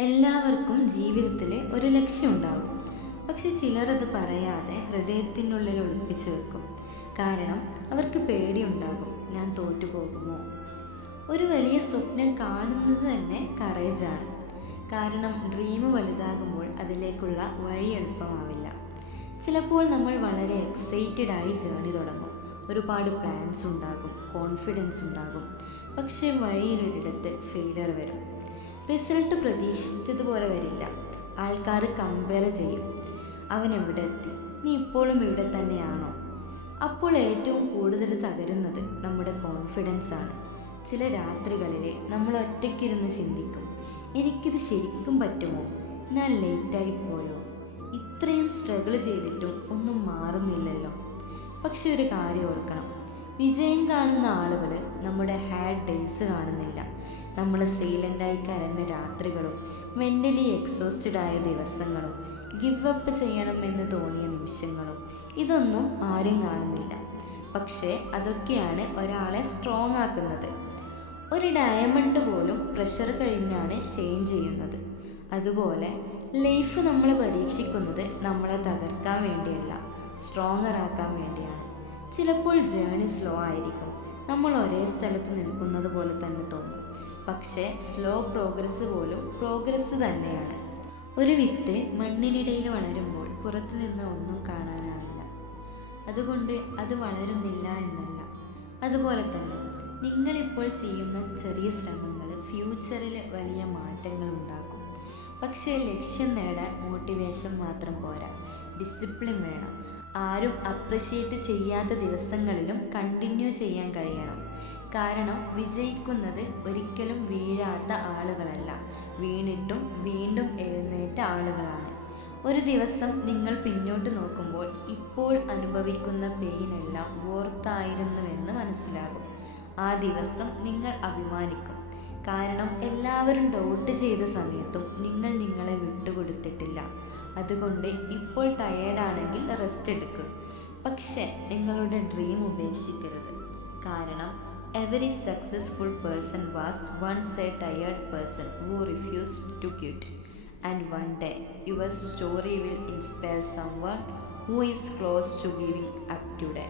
എല്ലാവർക്കും ജീവിതത്തിൽ ഒരു ലക്ഷ്യമുണ്ടാകും. പക്ഷെ ചിലരത് പറയാതെ ഹൃദയത്തിനുള്ളിൽ ഒളിപ്പിച്ചു വെക്കും. കാരണം അവർക്ക് പേടിയുണ്ടാകും, ഞാൻ തോറ്റുപോകുമോ. ഒരു വലിയ സ്വപ്നം കാണുന്നത് തന്നെ കറേജാണ്. കാരണം ഡ്രീം വലുതാകുമ്പോൾ അതിലേക്കുള്ള വഴി എളുപ്പമാവില്ല. ചിലപ്പോൾ നമ്മൾ വളരെ എക്സൈറ്റഡ് ആയി ജേണി തുടങ്ങും. ഒരുപാട് പ്ലാൻസ് ഉണ്ടാകും, കോൺഫിഡൻസ് ഉണ്ടാകും. പക്ഷേ വഴിയിലൊരിടത്ത് ഫെയിലർ വരും. റിസൾട്ട് പ്രതീക്ഷിച്ചതുപോലെ വരില്ല. ആൾക്കാർ കമ്പയർ ചെയ്യും. അവൻ എവിടെ എത്തി, നീ ഇപ്പോഴും ഇവിടെ തന്നെയാണോ? അപ്പോൾ ഏറ്റവും കൂടുതൽ തകരുന്നത് നമ്മുടെ കോൺഫിഡൻസ് ആണ്. ചില രാത്രികളിൽ നമ്മൾ ഒറ്റയ്ക്കിരുന്ന് ചിന്തിക്കും, എനിക്കിത് ശരിക്കും പറ്റുമോ? ഞാൻ ലേറ്റായി പോയോ? ഇത്രയും സ്ട്രഗിൾ ചെയ്തിട്ടും ഒന്നും മാറുന്നില്ലല്ലോ. പക്ഷെ ഒരു കാര്യം ഓർക്കണം, വിജയം കാണുന്ന ആളുകൾ നമ്മുടെ ഹാഡ് ഡേയ്സ് കാണുന്നില്ല. നമ്മൾ സൈലൻ്റായി കരഞ്ഞ രാത്രികളും മെൻ്റലി എക്സോസ്റ്റഡ് ആയ ദിവസങ്ങളും ഗിവ് അപ്പ് ചെയ്യണമെന്ന് തോന്നിയ നിമിഷങ്ങളും ഇതൊന്നും ആരും കാണുന്നില്ല. പക്ഷേ അതൊക്കെയാണ് ഒരാളെ സ്ട്രോങ് ആക്കുന്നത്. ഒരു ഡയമണ്ട് പോലും പ്രഷർ കഴിഞ്ഞാണ് ഷെയിൻ ചെയ്യുന്നത്. അതുപോലെ ലൈഫ് നമ്മളെ പരീക്ഷിക്കുന്നത് നമ്മളെ തകർക്കാൻ വേണ്ടിയല്ല, സ്ട്രോങ്ങർ ആക്കാൻ വേണ്ടിയാണ്. ചിലപ്പോൾ ജേണി സ്ലോ ആയിരിക്കും, നമ്മൾ ഒരേ സ്ഥലത്ത് നിൽക്കുന്നത് പോലെ തന്നെ തോന്നും. പക്ഷേ സ്ലോ പ്രോഗ്രസ് പോലും പ്രോഗ്രസ് തന്നെയാണ്. ഒരു വിത്ത് മണ്ണിനിടയിൽ വളരുമ്പോൾ പുറത്തു നിന്ന് ഒന്നും കാണാനാവില്ല. അതുകൊണ്ട് അത് വളരുന്നില്ല എന്നല്ല. അതുപോലെ തന്നെ നിങ്ങളിപ്പോൾ ചെയ്യുന്ന ചെറിയ ശ്രമങ്ങൾ ഫ്യൂച്ചറിൽ വലിയ മാറ്റങ്ങൾ ഉണ്ടാക്കും. പക്ഷേ ലക്ഷ്യം നേടാൻ മോട്ടിവേഷൻ മാത്രം പോരാ, ഡിസിപ്ലിൻ വേണം. ആരും അപ്രിഷ്യേറ്റ് ചെയ്യാത്ത ദിവസങ്ങളിലും കണ്ടിന്യൂ ചെയ്യാൻ കഴിയണം. കാരണം വിജയിക്കുന്നത് ഒരിക്കലും വീഴാത്ത ആളുകളല്ല, വീണിട്ടും വീണ്ടും എഴുന്നേറ്റ ആളുകളാണ്. ഒരു ദിവസം നിങ്ങൾ പിന്നോട്ട് നോക്കുമ്പോൾ ഇപ്പോൾ അനുഭവിക്കുന്ന പെയിനെല്ലാം വോർത്തായിരുന്നുവെന്ന് മനസ്സിലാകും. ആ ദിവസം നിങ്ങൾ അഭിമാനിക്കും. കാരണം എല്ലാവരും ഡൗട്ട് ചെയ്ത സമയത്തും നിങ്ങൾ നിങ്ങളെ വിട്ടുകൊടുത്തിട്ടില്ല. അതുകൊണ്ട് ഇപ്പോൾ ടയേർഡാണെങ്കിൽ റെസ്റ്റ് എടുക്കുക. പക്ഷെ നിങ്ങളുടെ ഡ്രീം ഉപേക്ഷിക്കരുത്. കാരണം every successful person was once a tired person who refused to quit. And one day your story will inspire someone who is close to giving up today.